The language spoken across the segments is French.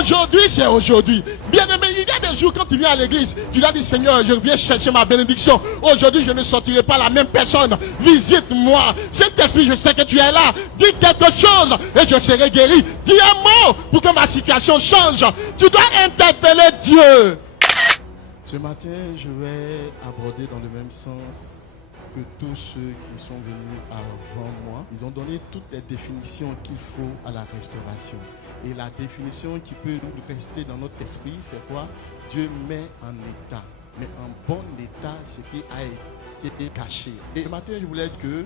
Aujourd'hui, c'est aujourd'hui. Bien-aimé, il y a des jours quand tu viens à l'église, tu dois dire Seigneur, je viens chercher ma bénédiction. Aujourd'hui, je ne sortirai pas la même personne. Visite-moi. Saint-Esprit, je sais que tu es là. Dis quelque chose et je serai guéri. Dis un mot pour que ma situation change. Tu dois interpeller Dieu. Ce matin, je vais aborder dans le même sens que tous ceux qui sont venus avant moi. Ils ont donné toutes les définitions qu'il faut à la restauration. Et la définition qui peut rester dans notre esprit, c'est quoi? Dieu met en état. Mais en bon état, ce qui a été caché. Et ce matin, je voulais dire que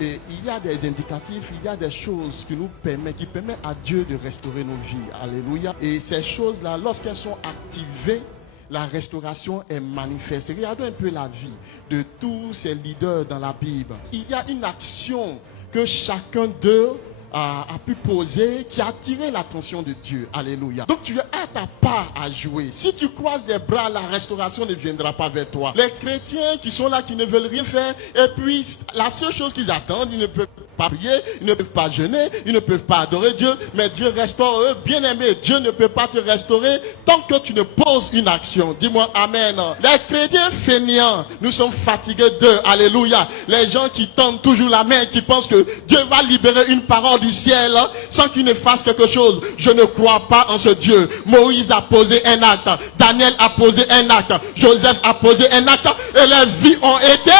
il y a des indicatifs, il y a des choses qui permettent à Dieu de restaurer nos vies. Alléluia. Et ces choses-là, lorsqu'elles sont activées, la restauration est manifeste. Regardons un peu la vie de tous ces leaders dans la Bible. Il y a une action que chacun d'eux a pu poser qui a attiré l'attention de Dieu. Alléluia. Donc tu as ta part à jouer. Si tu croises les bras, la restauration ne viendra pas vers toi. Les chrétiens qui sont là, qui ne veulent rien faire, et puis la seule chose qu'ils attendent, ils ne peuvent pas prier, ils ne peuvent pas jeûner, ils ne peuvent pas adorer Dieu, mais Dieu restaure eux. Bien aimé, Dieu ne peut pas te restaurer tant que tu ne poses une action. Dis-moi amen. Les chrétiens fainéants, nous sommes fatigués d'eux. Alléluia. Les gens qui tendent toujours la main, qui pensent que Dieu va libérer une parole du ciel sans qu'il ne fasse quelque chose. Je ne crois pas en ce Dieu. Moïse a posé un acte, Daniel a posé un acte, Joseph a posé un acte et les vies ont été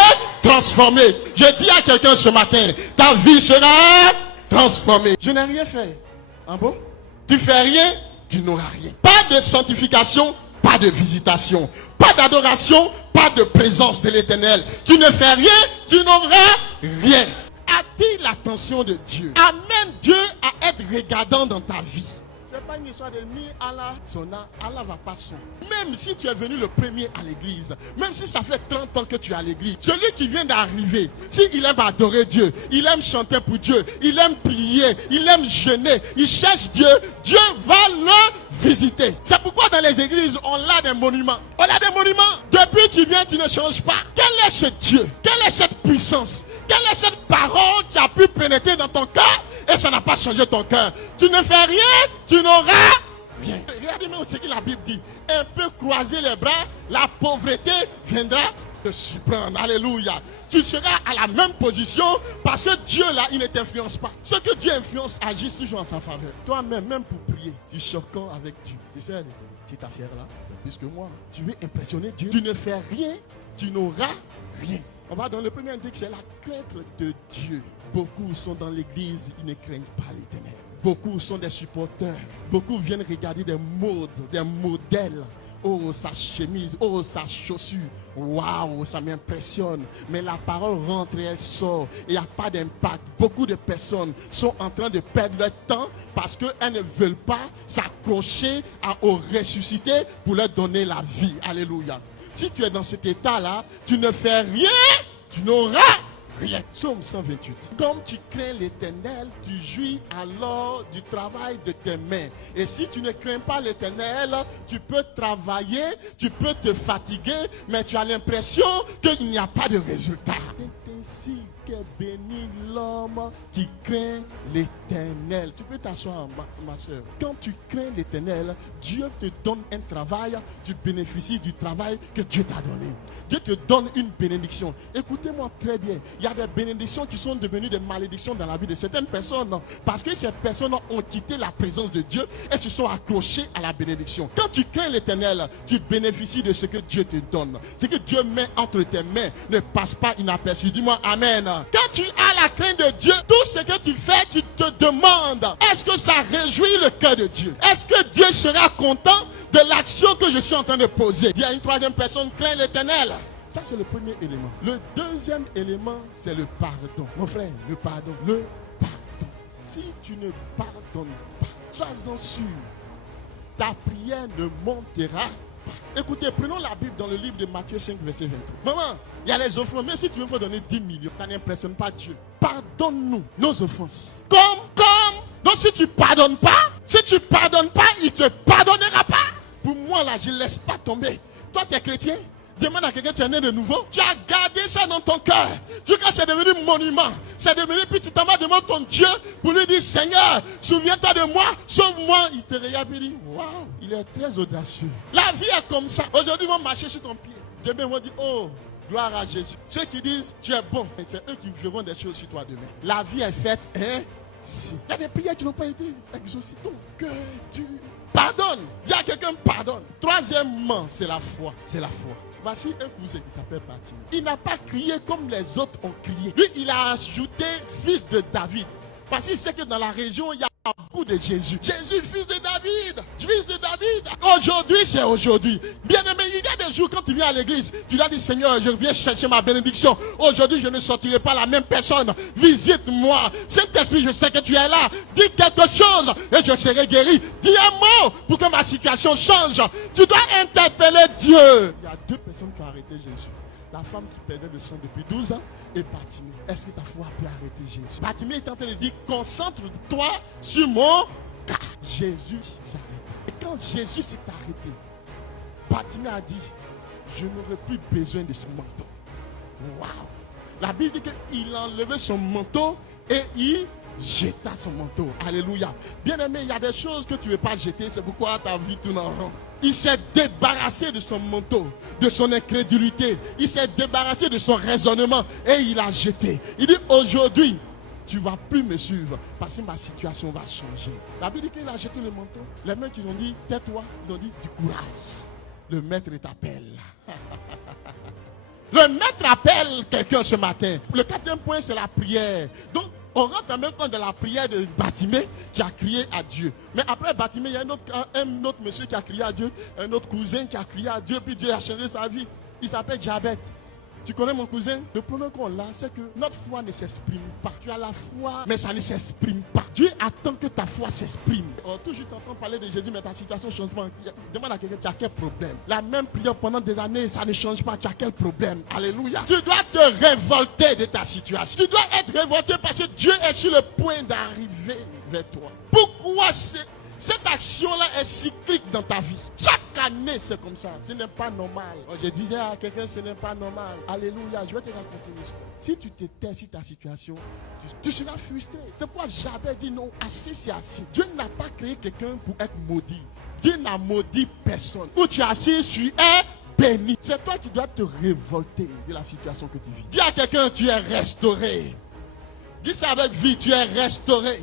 transformées. Je dis à quelqu'un ce matin, ta vie sera transformée. Je n'ai rien fait. Ah bon? Tu fais rien, tu n'auras rien. Pas de sanctification, pas de visitation, pas d'adoration, pas de présence de l'Éternel. Tu ne fais rien, tu n'auras rien. Attire l'attention de Dieu. Amène Dieu à être regardant dans ta vie. C'est pas une histoire de ni Allah sonna, Allah va pas son. Même si tu es venu le premier à l'église, même si ça fait 30 ans que tu es à l'église, celui qui vient d'arriver, s'il aime adorer Dieu, il aime chanter pour Dieu, il aime prier, il aime jeûner, il cherche Dieu, Dieu va le visiter. C'est pourquoi dans les églises, on a des monuments. On a des monuments. Depuis tu viens, tu ne changes pas. Quel est ce Dieu? Quelle est cette puissance? Quelle est cette parole qui a pu pénétrer dans ton cœur et ça n'a pas changé ton cœur? Tu ne fais rien, tu n'auras rien. Regardez-moi ce que la Bible dit. Un peu croiser les bras, la pauvreté viendra te surprendre. Alléluia. Tu seras à la même position parce que Dieu là, il ne t'influence pas. Ce que Dieu influence agit toujours en sa faveur. Toi-même, même pour prier, tu choques avec Dieu. Tu sais, cette affaire-là, c'est plus que moi. Tu veux impressionner Dieu. Tu ne fais rien, tu n'auras rien. On va dans le premier indice, c'est la crainte de Dieu. Beaucoup sont dans l'église, ils ne craignent pas l'Éternel. Beaucoup sont des supporters. Beaucoup viennent regarder des modes, des modèles. Oh, sa chemise, oh, sa chaussure. Waouh, ça m'impressionne. Mais la parole rentre et elle sort. Il n'y a pas d'impact. Beaucoup de personnes sont en train de perdre leur temps parce qu'elles ne veulent pas s'accrocher au ressuscité pour leur donner la vie. Alléluia. Si tu es dans cet état-là, tu ne fais rien, tu n'auras rien. Psaume 128. Comme tu crains l'Éternel, tu jouis alors du travail de tes mains. Et si tu ne crains pas l'Éternel, tu peux travailler, tu peux te fatiguer, mais tu as l'impression qu'il n'y a pas de résultat. C'est ainsi qu'est béni l'homme qui craint l'Éternel. Tu peux t'asseoir, ma soeur. Quand tu crains l'Éternel, Dieu te donne un travail, tu bénéficies du travail que Dieu t'a donné. Dieu te donne une bénédiction. Écoutez-moi très bien. Il y a des bénédictions qui sont devenues des malédictions dans la vie de certaines personnes parce que ces personnes ont quitté la présence de Dieu et se sont accrochées à la bénédiction. Quand tu crains l'Éternel, tu bénéficies de ce que Dieu te donne. Ce que Dieu met entre tes mains ne passe pas inaperçu. Dis-moi amen. Quand tu as la crainte de Dieu, tout ce que tu fais, tu te demandes, est-ce que ça réjouit le cœur de Dieu? Est-ce que Dieu sera content de l'action que je suis en train de poser? Il y a une troisième personne, craint l'Éternel. Ça, c'est le premier élément. Le deuxième élément, c'est le pardon. Mon frère, le pardon. Le pardon. Si tu ne pardonnes pas, sois-en sûr, ta prière ne montera pas. Écoutez, prenons la Bible dans le livre de Matthieu 5, verset 23. Maman, il y a les offrandes, mais si tu veux faut donner 10 millions, ça n'impressionne pas Dieu. Pardonne-nous nos offenses. Donc si tu pardonnes pas, il ne te pardonnera pas. Pour moi, là, je ne laisse pas tomber. Toi, tu es chrétien, Demande à quelqu'un, tu es né de nouveau. Tu as gardé ça dans ton cœur. Jusqu'à c'est devenu monument. C'est devenu, puis tu t'en vas devant ton Dieu pour lui dire, Seigneur, souviens-toi de moi, sauve-moi. Il te regarde et dit, waouh, il est très audacieux. La vie est comme ça. Aujourd'hui, ils vont marcher sur ton pied. Demain, ils vont dire, oh, gloire à Jésus. Ceux qui disent, tu es bon, c'est eux qui verront des choses sur toi demain. La vie est faite, hein? Si. Il y a des prières qui n'ont pas été exaucées. Ton cœur est dur. Pardonne. Dis à quelqu'un, pardonne. Troisièmement, c'est la foi. C'est la foi. Voici un cousin qui s'appelle Bartimée. Il n'a pas crié comme les autres ont crié. Lui, il a ajouté fils de David. Parce qu'il sait que dans la région, il y a beaucoup de Jésus. Jésus, fils de David. Fils de David. Aujourd'hui, c'est aujourd'hui. Bien-aimé, il y a des jours quand tu viens à l'église, tu dois dire, Seigneur, je viens chercher ma bénédiction. Aujourd'hui, je ne sortirai pas la même personne. Visite-moi. Saint-Esprit, je sais que tu es là. Dis quelque chose et je serai guéri. Dis un mot pour que ma situation change. Tu dois interpeller Dieu. Il y a deux personnes qui ont arrêté Jésus. La femme qui perdait le sang depuis 12 ans et Bartimée. Est-ce que ta foi peut arrêter Jésus? Bartimée est en train de dire, concentre-toi sur mon cas. Jésus s'arrête. Et quand Jésus s'est arrêté, Bartimée a dit, je n'aurai plus besoin de son manteau. Waouh! La Bible dit qu'il a enlevé son manteau et il jeta son manteau. Alléluia. Bien aimé, il y a des choses que tu ne veux pas jeter, c'est pourquoi ta vie tourne en rond. Il s'est débarrassé de son manteau, de son incrédulité. Il s'est débarrassé de son raisonnement et il a jeté. Il dit, aujourd'hui, tu ne vas plus me suivre parce que ma situation va changer. La Bible dit qu'il a jeté le manteau. Les mains qui ont dit, tais-toi, ils ont dit, du courage. Le maître t'appelle. Le maître appelle quelqu'un ce matin. Le quatrième point, c'est la prière. Donc, on rentre en même temps de la prière de Bartimée qui a crié à Dieu. Mais après Bartimée, il y a un autre monsieur qui a crié à Dieu, un autre cousin qui a crié à Dieu, puis Dieu a changé sa vie. Il s'appelle Jabet. Tu connais mon cousin? Le problème qu'on a, c'est que notre foi ne s'exprime pas. Tu as la foi, mais ça ne s'exprime pas. Dieu attend que ta foi s'exprime. On toujours t'entend parler de Jésus, mais ta situation ne change pas. Demande à quelqu'un, tu as quel problème? La même prière pendant des années, ça ne change pas. Tu as quel problème? Alléluia. Tu dois te révolter de ta situation. Tu dois être révolté parce que Dieu est sur le point d'arriver vers toi. Pourquoi cette action-là est cyclique dans ta vie? Chaque année, c'est comme ça. Ce n'est pas normal. Je disais à quelqu'un, ce n'est pas normal. Alléluia. Je vais te raconter une histoire. Si tu te tais sur ta situation, tu seras frustré. C'est pourquoi j'avais dit non. Assez, c'est assez. Dieu n'a pas créé quelqu'un pour être maudit. Dieu n'a maudit personne. Où tu es assis, tu es béni. C'est toi qui dois te révolter de la situation que tu vis. Dis à quelqu'un, tu es restauré. Dis ça avec vie, tu es restauré.